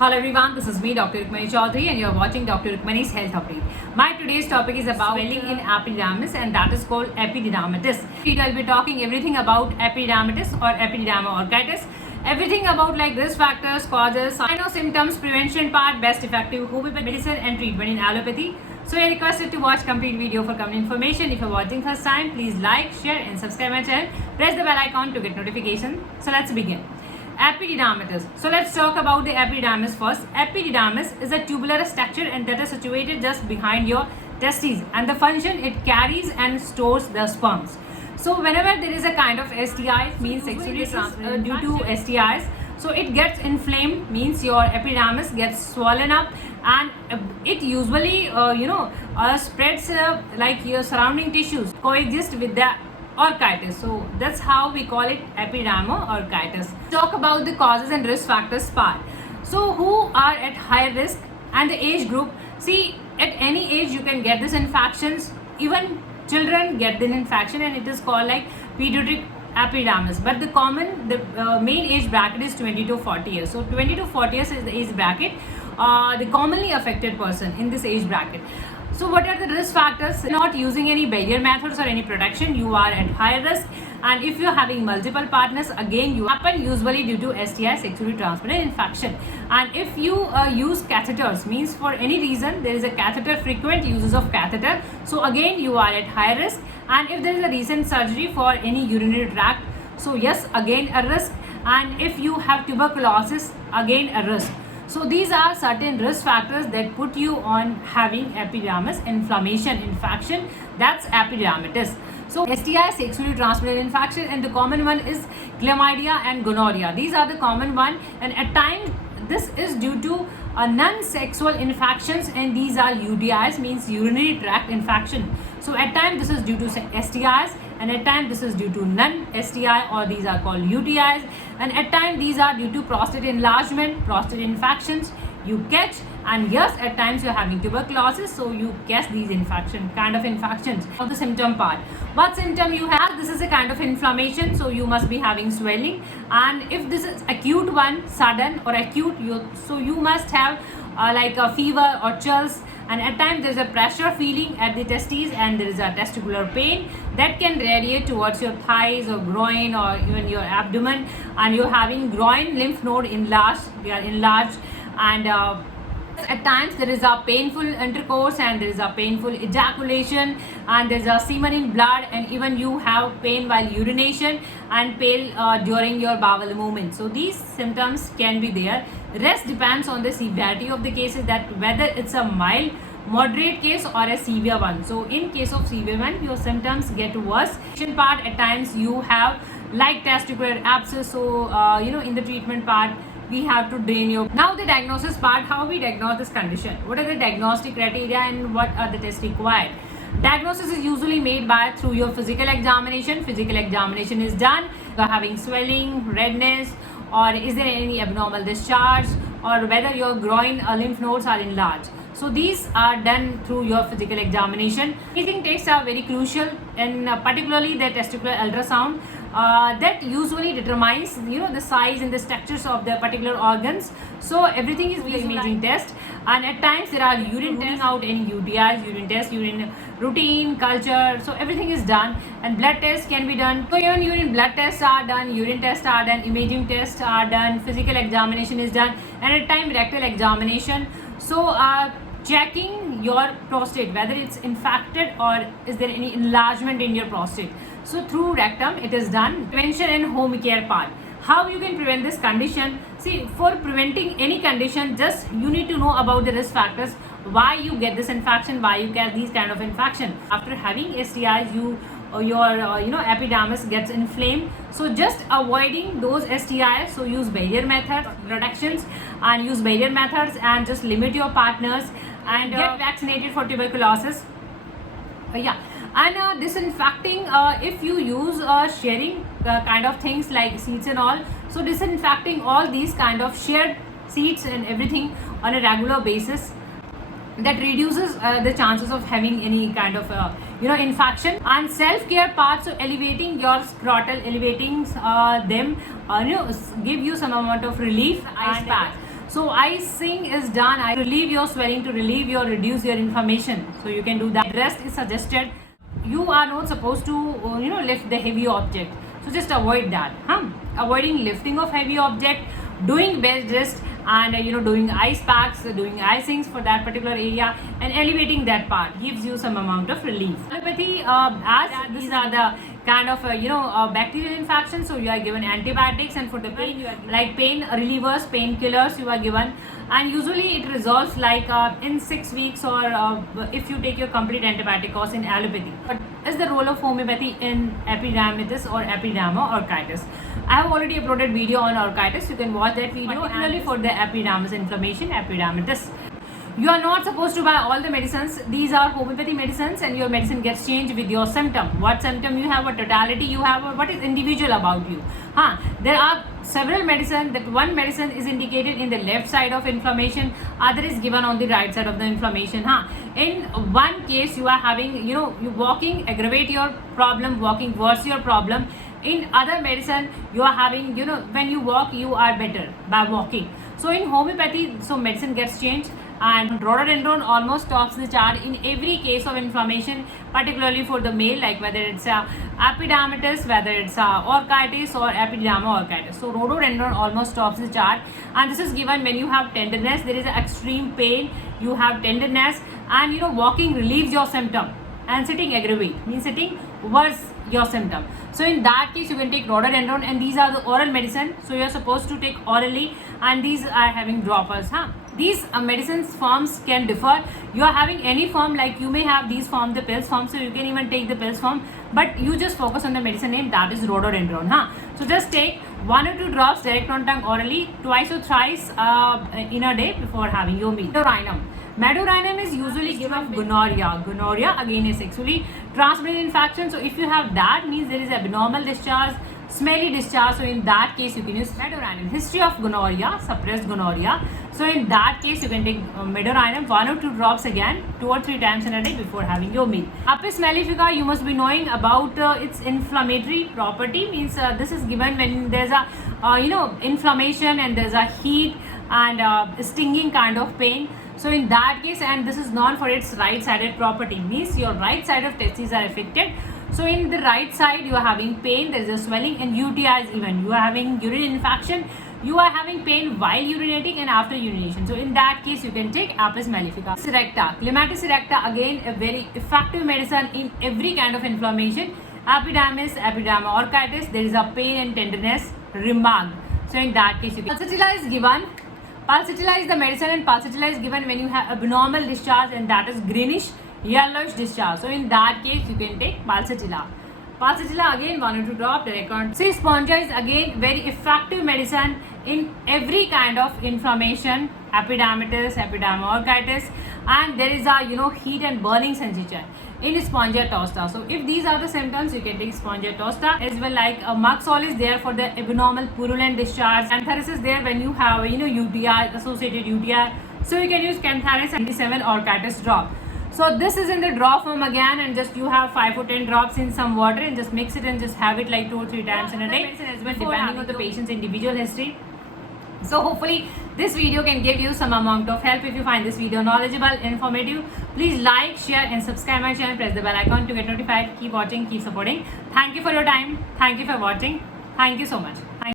Hello everyone, this is me Dr.RukmaniChoudhary and you are watching Dr. Rukmani's Health Update. My today's topic is about swelling in epididymis and that is called epididymitis. I'll be talking everything about epididymitis or orchitis. Everything about like risk factors, causes, symptoms, prevention part, best effective homeopathic medicine and treatment in allopathy. So I request you to watch complete video for complete information. If you're watching first time, please like, share and subscribe my channel. Press the bell icon to get notification. So let's begin. Epididymitis. So let's talk about the epididymis first. Epididymis is a tubular structure and that is situated just behind your testes, and the function it carries and stores the sperms. So whenever there is a kind of STI, means sexually transmitted due to STIs, so it gets inflamed, means your epididymis gets swollen up, and it usually spreads like your surrounding tissues coexist with the orchitis. So that's how we call it epididymo-orchitis. Talk about the causes and risk factors part. So who are at higher risk and the age group. See, at any age you can get these infections. Even children get this infection and it is called like pediatric epididymis. But the main age bracket is 20 to 40 years. So 20 to 40 years is the age bracket, the commonly affected person in this age bracket. So what are the risk factors? Not using any barrier methods or any protection, you are at higher risk. And if you're having multiple partners, again you happen usually due to STI, sexually transmitted infection. And if you use catheters, means for any reason there is a catheter, frequent uses of catheter, so again you are at higher risk. And if there is a recent surgery for any urinary tract, so yes, again a risk. And if you have tuberculosis, again a risk. So these are certain risk factors that put you on having epididymis inflammation, infection. That's epididymitis. So STI, sexually transmitted infection, and the common one is chlamydia and gonorrhea. These are the common one, and at times this is due to non-sexual infections, and these are UTIs, means urinary tract infection. So at times this is due to STIs, and at times this is due to non-STI, or these are called UTIs, and at times these are due to prostate enlargement, prostate infections you catch. And yes, at times you're having tuberculosis, so you catch these kind of infections. Of the symptom part, what symptom you have? This is a kind of inflammation, so you must be having swelling. And if this is acute one, sudden or acute, you must have like a fever or chills. And at times there is a pressure feeling at the testes, and there is a testicular pain that can radiate towards your thighs or groin or even your abdomen, and you're having groin lymph node enlarged, they are enlarged. And at times there is a painful intercourse, and there is a painful ejaculation, and there is a semen in blood, and even you have pain while urination and pain during your bowel movement. So these symptoms can be there. Rest depends on the severity of the cases, that whether it's a mild, moderate case or a severe one. So in case of severe one, your symptoms get worse. Part, at times you have like testicular abscess. So in the treatment part, we have to drain your. Now the diagnosis part, how we diagnose this condition, what are the diagnostic criteria and what are the tests required. Diagnosis is usually made through your physical examination. Physical examination is done. You are having swelling, redness, or is there any abnormal discharge, or whether your groin or lymph nodes are enlarged. So these are done through your physical examination. Imaging tests are very crucial, and particularly the testicular ultrasound. That usually determines the size and the structures of the particular organs. So everything is via imaging test. And at times there are urine tests out any UTIs, urine test, urine routine, culture. So everything is done, and blood tests can be done. So even urine blood tests are done, urine tests are done, imaging tests are done, physical examination is done, and at times rectal examination. So checking your prostate, whether it's infected or is there any enlargement in your prostate. So through rectum it is done. Prevention and home care part, how you can prevent this condition. See, for preventing any condition, just you need to know about the risk factors, why you get this infection, why you get these kind of infection. After having STIs, your epididymis gets inflamed. So just avoiding those STIs, so use barrier methods, protections, and use barrier methods, and just limit your partners, and get vaccinated for tuberculosis. And disinfecting, if you use sharing kind of things like seeds and all, so disinfecting all these kind of shared seeds and everything on a regular basis, that reduces the chances of having any kind of infection. And self-care part, so elevating your scrotal, elevating them give you some amount of relief. Ice pack, So icing is done. I relieve your swelling to relieve your reduce your inflammation. So you can do that. Rest is suggested. You are not supposed to lift the heavy object. So just avoid that. Avoiding lifting of heavy object, doing bed rest, and doing ice packs, doing icings for that particular area, and elevating that part gives you some amount of relief. Homeopathy, as these are the kind of bacterial infections, so you are given antibiotics, and for the pain, like pain relievers, painkillers you are given, and usually it resolves like in 6 weeks, or if you take your complete antibiotic course in allopathy. What is the role of homeopathy in epididymitis or epidermal orchitis? I have already uploaded video on orchitis. You can watch that video, particularly for the epidermis inflammation, epididymitis. You are not supposed to buy all the medicines. These are homeopathy medicines, and your medicine gets changed with your symptom. What symptom you have, what totality you have, or what is individual about you. There are several medicine. That one medicine is indicated in the left side of inflammation, other is given on the right side of the inflammation. In one case you are having, you walking aggravate your problem, walking worse your problem. In other medicine you are having, when you walk you are better by walking. So in homeopathy, so medicine gets changed, and rhododendron almost tops the chart in every case of inflammation, particularly for the male, like whether it's epididymitis, whether it's orchitis or epidermal orchitis. So rhododendron almost tops the chart, and this is given when you have tenderness, there is an extreme pain, you have tenderness, and walking relieves your symptom, and sitting aggravate, means sitting worse your symptom. So in that case you can take rhododendron, and these are the oral medicine, so you are supposed to take orally, and these are having droppers. These medicines forms can differ. You are having any form, like you may have these form, the pills form, so you can even take the pills form, but you just focus on the medicine name, that is rhododendron. So just take 1 or 2 drops direct on tongue orally, twice or thrice in a day before having your meal. Medorrhinum is usually given of gonorrhea. Gonorrhea again is sexually transmitted infection. So if you have that, means there is abnormal discharge, smelly discharge. So in that case you can use medorrhinum. History of gonorrhea, suppressed gonorrhea. So in that case you can take medorrhinum 1 or 2 drops again 2 or 3 times in a day before having your meal. Apis mellifica, you must be knowing about its inflammatory property. Means this is given when there's a inflammation, and there's a heat and stinging kind of pain. So in that case, and this is known for its right-sided property, means your right side of testes are affected. So in the right side you are having pain, there is a swelling, and UTIs even. You are having urine infection, you are having pain while urinating and after urination. So in that case you can take Apis mellifica. Clematis erecta, again a very effective medicine in every kind of inflammation. Epididymis, epidermal orchitis, there is a pain and tenderness remarked. So in that case you can. Pulsatilla is given. Pulsatilla is the medicine, and pulsatilla is given when you have abnormal discharge, and that is greenish yellowish discharge. So in that case you can take pulsatilla. Pulsatilla again 1 or 2 drops direct on. C. spongia is again very effective medicine in every kind of inflammation, epididymitis, epidermal orchitis, and there is a heat and burning sensation in spongia tosta. So if these are the symptoms, you can take spongia tosta as well. Like Muxol is there for the abnormal purulent discharge, Cantharis is there when you have UTI, associated UTI, so you can use Cantharis 97 orchitis drop. So this is in the drop form again, and just you have 5 or 10 drops in some water, and just mix it and just have it like 2 or 3 times in a day, as well, depending on the patient's individual history. So hopefully this video can give you some amount of help. If you find this video knowledgeable, informative, please like, share and subscribe my channel. Press the bell icon to get notified. Keep watching, keep supporting. Thank you for your time. Thank you for watching. Thank you so much.